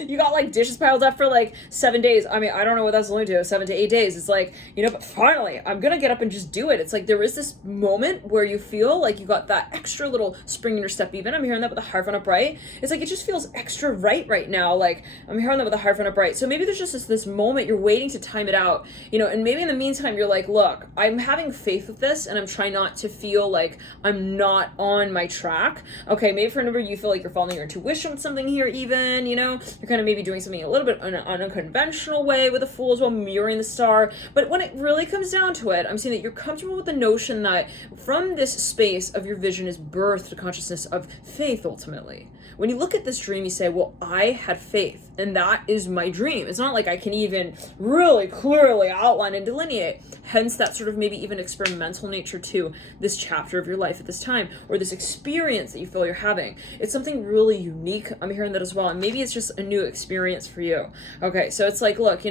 you got like dishes piled up for like 7 days. I mean, I don't know what that's only to 7 to 8 days. It's like, but finally I'm gonna get up and just do it. It's like there is this moment where you feel like you got that extra little spring in your step even. I'm hearing that with the Hierophant upright. It's like it just feels extra right now. Like I'm hearing that with the Hierophant upright. So maybe there's just this moment you're waiting to time it out, and maybe in the meantime you're like, look, I'm having faith with this and I'm trying not to feel like I'm not on my track. Okay, maybe for a number of you feel like you're following your intuition with something here even, you're kind of maybe doing something a little bit in an unconventional way with a Fool as well, mirroring the star. But when it really comes down to it, I'm seeing that you're comfortable with the notion that from this space of your vision is birthed a consciousness of faith ultimately. When you look at this dream, you say, well, I had faith and that is my dream. It's not like I can even really clearly outline and delineate. Hence that sort of maybe even experimental nature to this chapter of your life at this time, or this experience that you feel you're having. It's something really unique. I'm hearing that as well. And maybe it's just a new experience for you. Okay, so it's like, look,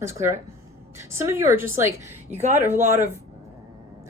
let's clear it. Some of you are just like, you got a lot of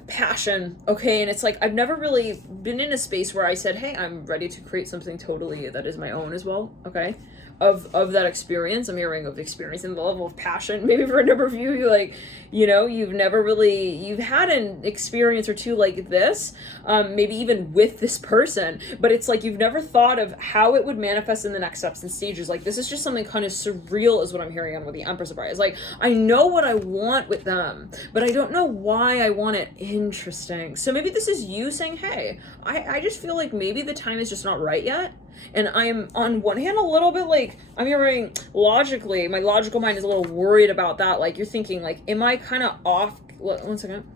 passion, okay, and it's like I've never really been in a space where I said, hey, I'm ready to create something totally that is my own as well, okay, of that experience. I'm hearing of experiencing the level of passion. Maybe for a number of you, like, you've had an experience or two like this, maybe even with this person, but it's like you've never thought of how it would manifest in the next steps and stages. Like this is just something kind of surreal is what I'm hearing on with the Empress of Aries. It's like, I know what I want with them, but I don't know why I want it. Interesting. So maybe this is you saying, hey, I just feel like maybe the time is just not right yet. And I'm on one hand a little bit like, I'm hearing logically, my logical mind is a little worried about that. Like you're thinking like, am I kind of off? One second.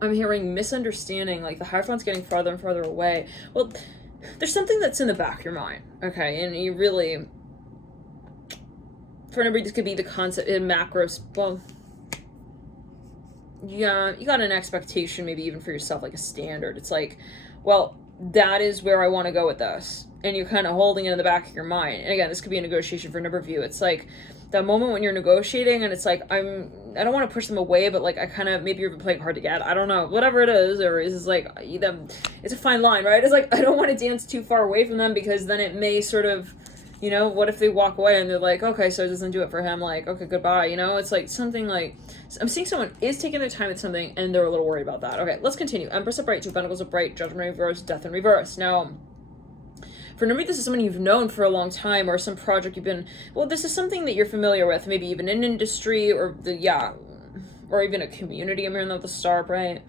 I'm hearing misunderstanding, like the Hierophant's getting farther and farther away. Well, there's something that's in the back of your mind. Okay. And you really, for a number, this could be the concept in macros. Well, yeah, you got an expectation, maybe even for yourself, like a standard. It's like, well, that is where I want to go with this. And you're kind of holding it in the back of your mind. And again, this could be a negotiation for a number of you. It's like, that moment when you're negotiating and it's like, I don't want to push them away, but like I kind of, maybe you're playing hard to get, I don't know, whatever it is, or is like it's a fine line, right? It's like I don't want to dance too far away from them, because then it may sort of, you know, what if they walk away and they're like, okay, so it doesn't do it for him, like, okay, goodbye, you know? It's like something like, I'm seeing someone is taking their time with something and they're a little worried about that. Okay, let's continue. Empress upright, Two of Pentacles upright, Judgment in reverse, Death in reverse. Now, for a number of you, this is someone you've known for a long time, or some project you've been, well, this is something that you're familiar with, maybe even an industry, or or even a community. I'm hearing that with the star, right?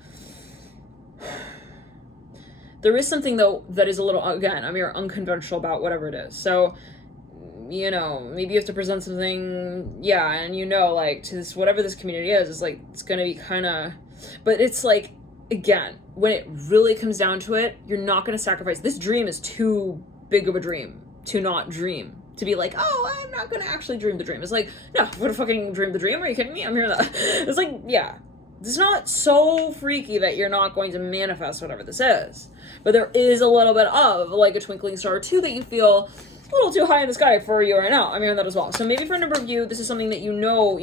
There is something, though, that is a little, again, I'm here unconventional about whatever it is. So, you know, maybe you have to present something, and you know, like, to this, whatever this community is, it's like, it's gonna be kind of, but it's like, again, when it really comes down to it, you're not gonna sacrifice. This dream is too big of a dream to not dream, to be like, oh, I'm not gonna actually dream the dream. It's like, no, I'm gonna fucking dream the dream. Are you kidding me? I'm hearing that. It's like, yeah, it's not so freaky that you're not going to manifest whatever this is, but there is a little bit of like a twinkling star or two that you feel a little too high in the sky for you right now. I'm hearing that as well. So maybe for a number of you, this is something that you know,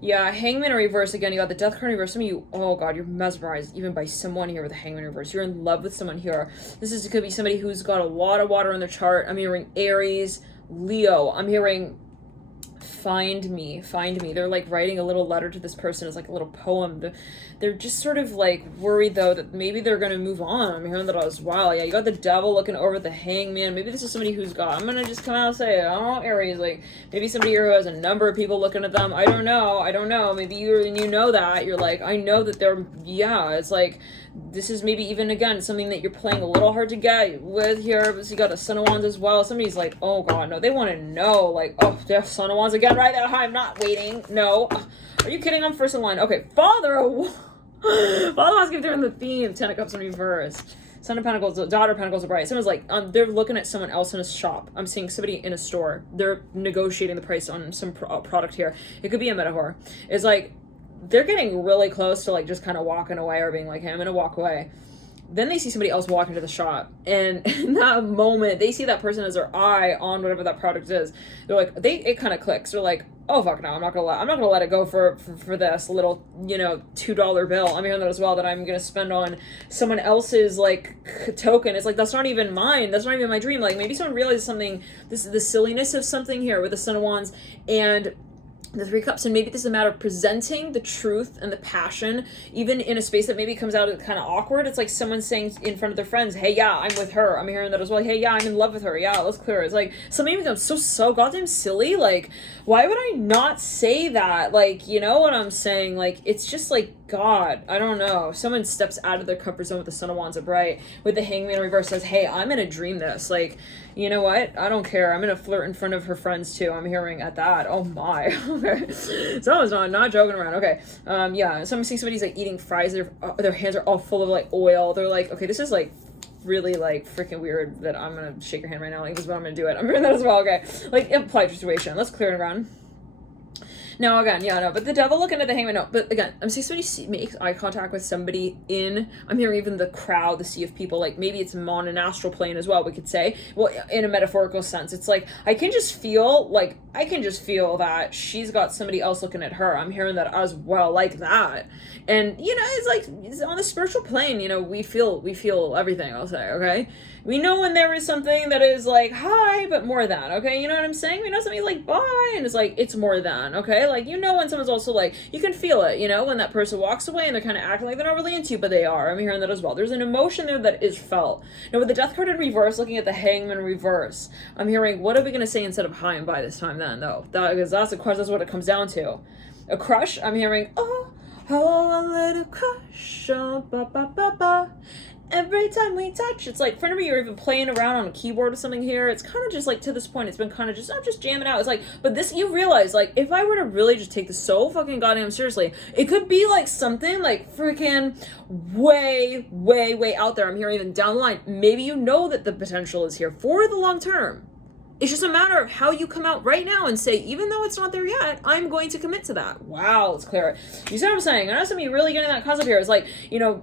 Hangman in reverse again. You got the Death card in reverse. Some of you, oh god, you're mesmerized even by someone here with the Hangman in reverse. You're in love with someone here. Could be somebody who's got a lot of water in their chart. I'm hearing Aries, Leo. I'm hearing find me. They're like writing a little letter to this person. It's like a little poem. They're just sort of like worried though that maybe they're gonna move on. I'm hearing that as well. Yeah, you got the Devil looking over the Hangman. Maybe this is somebody who's got, I'm gonna just come out and say it, I don't know, Aries, like maybe somebody here who has a number of people looking at them. I don't know. Maybe you know that you're like, I know that they're, it's like, this is maybe even, again, something that you're playing a little hard to get with here. But you got a Son of Wands as well. Somebody's like, oh god, no, they want to know, like, oh, there's Son of Wands again right there. I'm not waiting. No. Are you kidding? I'm first in line. Okay, Father Wands give different the theme. Ten of Cups in reverse. Son of Pentacles, Daughter of Pentacles are bright. Someone's like, they're looking at someone else in a shop. I'm seeing somebody in a store. They're negotiating the price on some product here. It could be a metaphor. It's like, they're getting really close to like just kind of walking away, or being like, hey, I'm gonna walk away. Then they see somebody else walk into the shop, and in that moment they see that person as their eye on whatever that product is. They're like, it kind of clicks. They're like, oh fuck no, I'm not gonna let it go for this little, $2 bill. I'm hearing that as well, that I'm gonna spend on someone else's like token. It's like, that's not even mine, that's not even my dream. Like maybe someone realizes something, this is the silliness of something here with the Son of Wands and the Three Cups, and maybe this is a matter of presenting the truth and the passion, even in a space that maybe comes out kind of awkward. It's like someone saying in front of their friends, hey, yeah, I'm with her. I'm hearing that as well. Hey, yeah, I'm in love with her. Yeah, let's clear it. It's like, something becomes so goddamn silly. Like, why would I not say that? Like, you know what I'm saying? Like, it's just like, God, I don't know. Someone steps out of their comfort zone with the Son of Wands upright, with the Hangman in reverse, says, hey, I'm gonna dream this. Like, you know what? I don't care. I'm gonna flirt in front of her friends too. I'm hearing at that. Oh my. Okay. Someone's not joking around. Okay. So I'm seeing somebody's like eating fries. Their hands are all full of like oil. They're like, okay, this is like really like freaking weird that I'm gonna shake your hand right now. Like, this is what I'm gonna do it. I'm hearing that as well. Okay. Like, implied situation. Let's clear it around. No, again, but the Devil looking at the Hangman, no, but again, I'm seeing somebody makes eye contact with somebody I'm hearing even the crowd, the sea of people, like maybe it's on an astral plane as well, we could say, well, in a metaphorical sense. It's like, I can just feel that she's got somebody else looking at her. I'm hearing that as well, like that. And, it's like, it's on the spiritual plane, we feel everything, I'll say, okay? We know when there is something that is like, hi, but more than, okay? You know what I'm saying? We know something's like, bye, and it's like, it's more than, okay? Like, when someone's also like, you can feel it, when that person walks away and they're kind of acting like they're not really into you, but they are. I'm hearing that as well. There's an emotion there that is felt. Now, with the Death card in reverse, looking at the Hangman reverse, I'm hearing, what are we going to say instead of hi and bye this time then, though? Because that's the question, that's what it comes down to. A crush, I'm hearing, oh, a little crush, oh, ba, ba, ba, ba. Every time we touch, it's like, for a number of you, you're even playing around on a keyboard or something here. It's kind of just like, to this point, it's been kind of just, I'm just jamming out. It's like, but this, you realize, like, if I were to really just take this so fucking goddamn seriously, it could be like something like freaking way out there. I'm hearing even down the line. Maybe you know that the potential is here for the long term. It's just a matter of how you come out right now and say, even though it's not there yet, I'm going to commit to that. Wow, let's clear it. You see what I'm saying? I know some of you really getting that concept here. It's like, you know,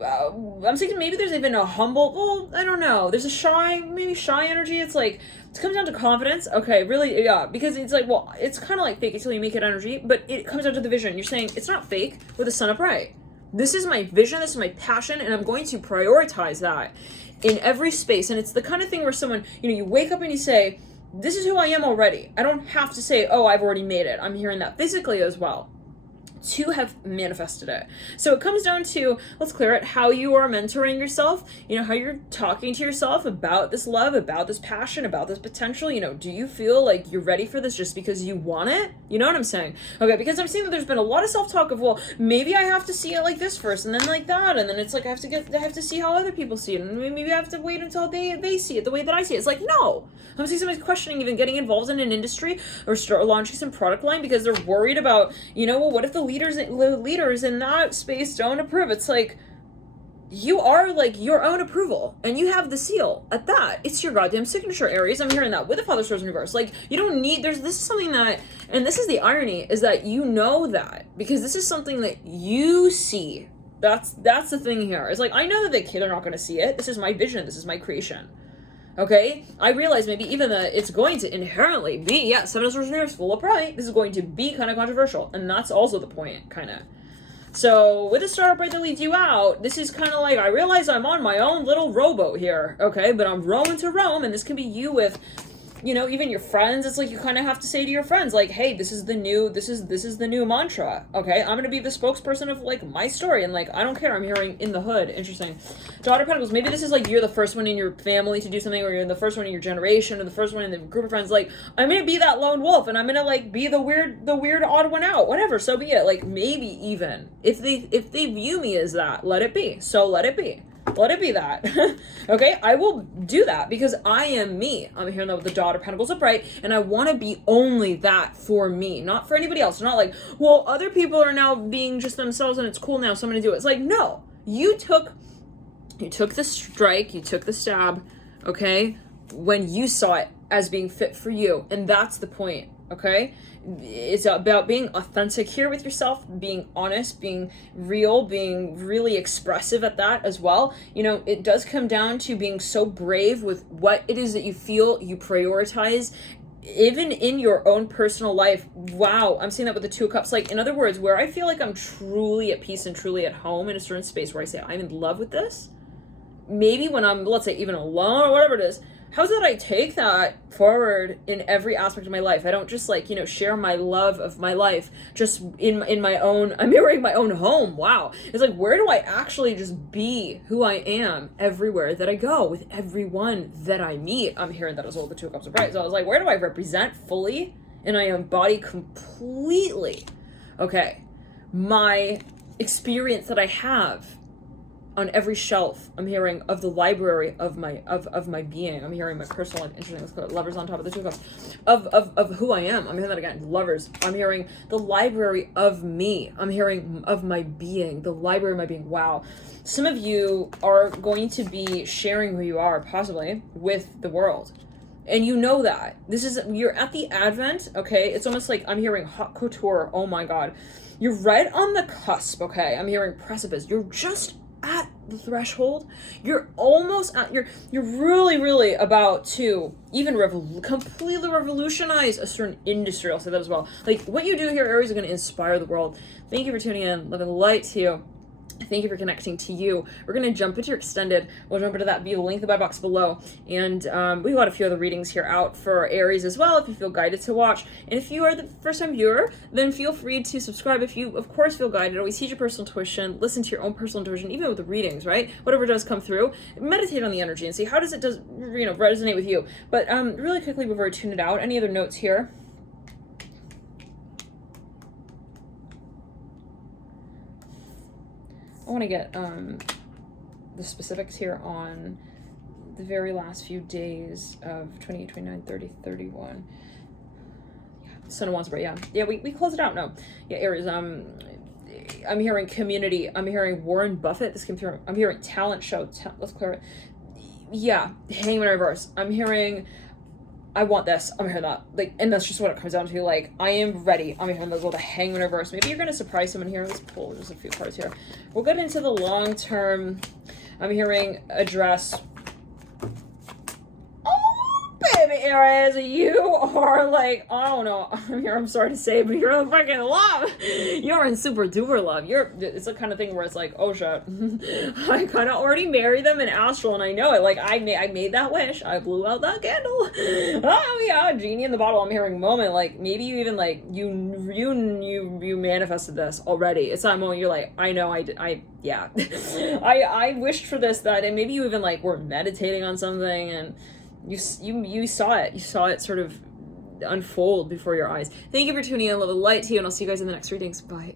I'm thinking maybe there's even a humble, well, I don't know. There's a maybe shy energy. It's like, it comes down to confidence. Okay, really, yeah. Because it's like, well, it's kind of like fake until you make it energy, but it comes down to the vision. You're saying, it's not fake with the sun upright. This is my vision, this is my passion, and I'm going to prioritize that in every space. And it's the kind of thing where someone, you know, you wake up and you say, this is who I am already. I don't have to say, oh, I've already made it. I'm hearing that physically as well, to have manifested it. So it comes down to, let's clear it, how you are mentoring yourself, you know, how you're talking to yourself about this love, about this passion, about this potential. You know, do you feel like you're ready for this just because you want it? You know what I'm saying? Okay, because I'm seeing that there's been a lot of self-talk of, well, maybe I have to see it like this first, and then like that, and then it's like I have to see how other people see it, and maybe I have to wait until they see it the way that I see it. It's like, no. I'm seeing somebody's questioning even getting involved in an industry or start launching some product line because they're worried about, you know, well, what if the leaders in that space don't approve? It's like, you are like your own approval, and you have the seal at that. It's your goddamn signature, Aries. I'm hearing that with the Father Swords in reverse. Like, you don't need, this is something that, and this is the irony, is that you know that because this is something that you see. That's the thing here. It's like, I know that they're not going to see it. This is my vision. This is my creation. Okay, I realize maybe even that it's going to inherently be, yeah, Seven of Swords reverse, full upright. This is going to be kind of controversial, and that's also the point, kind of. So with a star upright that leads you out, this is kind of like, I realize I'm on my own little rowboat here, okay, but I'm rowing to Rome, and this can be you with, you know, even your friends. It's like you kind of have to say to your friends, like, hey, this is the new mantra, okay? I'm gonna be the spokesperson of like my story, and like, I don't care. I'm hearing in the hood. Interesting. Daughter of Pentacles. Maybe this is like you're the first one in your family to do something, or you're the first one in your generation, or the first one in the group of friends. Like, I'm gonna be that lone wolf, and I'm gonna like be the weird odd one out. Whatever. So be it. Like, maybe even if they view me as that, let it be. So let it be. Let it be that. Okay, I will do that because I am me. I'm hearing that with the Daughter of Pentacles upright, and I want to be only that for me, not for anybody else. Not like, well, other people are now being just themselves and it's cool now, so I'm gonna do it. It's like, no, you took the strike, you took the stab, okay, when you saw it as being fit for you, and that's the point. Okay, it's about being authentic here with yourself, being honest, being real, being really expressive at that as well. You know, it does come down to being so brave with what it is that you feel you prioritize, even in your own personal life. Wow, I'm seeing that with the Two of Cups. Like, in other words, where I feel like I'm truly at peace and truly at home in a certain space where I say I'm in love with this, maybe when I'm, let's say, even alone or whatever it is, how's that I take that forward in every aspect of my life? I don't just like, you know, share my love of my life just in my own, I'm mirroring my own home. Wow. It's like, where do I actually just be who I am everywhere that I go with everyone that I meet? I'm hearing that as well, the Two of Cups of Bright. So I was like, where do I represent fully? And I embody completely, okay, my experience that I have on every shelf. I'm hearing of the library of my being. I'm hearing my personal life. Interesting. Let's put lovers on top of the Two of Cups. Of who I am. I'm hearing that again. Lovers. I'm hearing the library of me. I'm hearing of my being. The library of my being. Wow. Some of you are going to be sharing who you are, possibly, with the world. And you know that. You're at the Advent, okay? It's almost like I'm hearing haute couture. Oh my God. You're right on the cusp, okay? I'm hearing precipice. You're just at the threshold. You're almost at, you're really about to even completely revolutionize a certain industry. I'll say that as well. Like, what you do here, Aries, is going to inspire the world. Thank you for tuning in. Love and light to you. Thank you for connecting to you. We're going to jump into your extended. We'll jump into that via the link in the buy box below. And we've got a few other readings here out for Aries as well, if you feel guided to watch. And if you are the first time viewer, then feel free to subscribe. If you, of course, feel guided, always heed your personal intuition, listen to your own personal intuition, even with the readings, right? Whatever does come through, meditate on the energy and see how does it resonate with you. But really quickly before I tune it out, any other notes here? I want to get the specifics here on the very last few days of 28, 29, 30, 31. Yeah, Sun of Wands, right? Yeah, we close it out. No, yeah, Aries. I'm hearing community. I'm hearing Warren Buffett. This came through. I'm hearing talent show. Let's clear it. Yeah, Hangman reverse. I'm hearing I want this. I'm hearing that. Like, and that's just what it comes down to. Like, I am ready. I'm hearing the Hangman reverse. Maybe you're gonna surprise someone here. Let's pull just a few cards here. We'll get into the long term. I'm hearing address. Baby Aries, you are like, I don't know, I'm sorry to say, but you're in fucking love. You're in super duper love. It's the kind of thing where it's like, oh shit, I kind of already married them in astral and I know it. Like, I made that wish. I blew out that candle. Oh yeah, genie in the bottle. I'm hearing moment. Like, maybe you even like, you manifested this already. It's that moment you're like, I know, yeah. I wished for this, that, and maybe you even like were meditating on something and you saw it sort of unfold before your eyes. Thank you for tuning in. Love and light to you, and I'll see you guys in the next readings. Bye.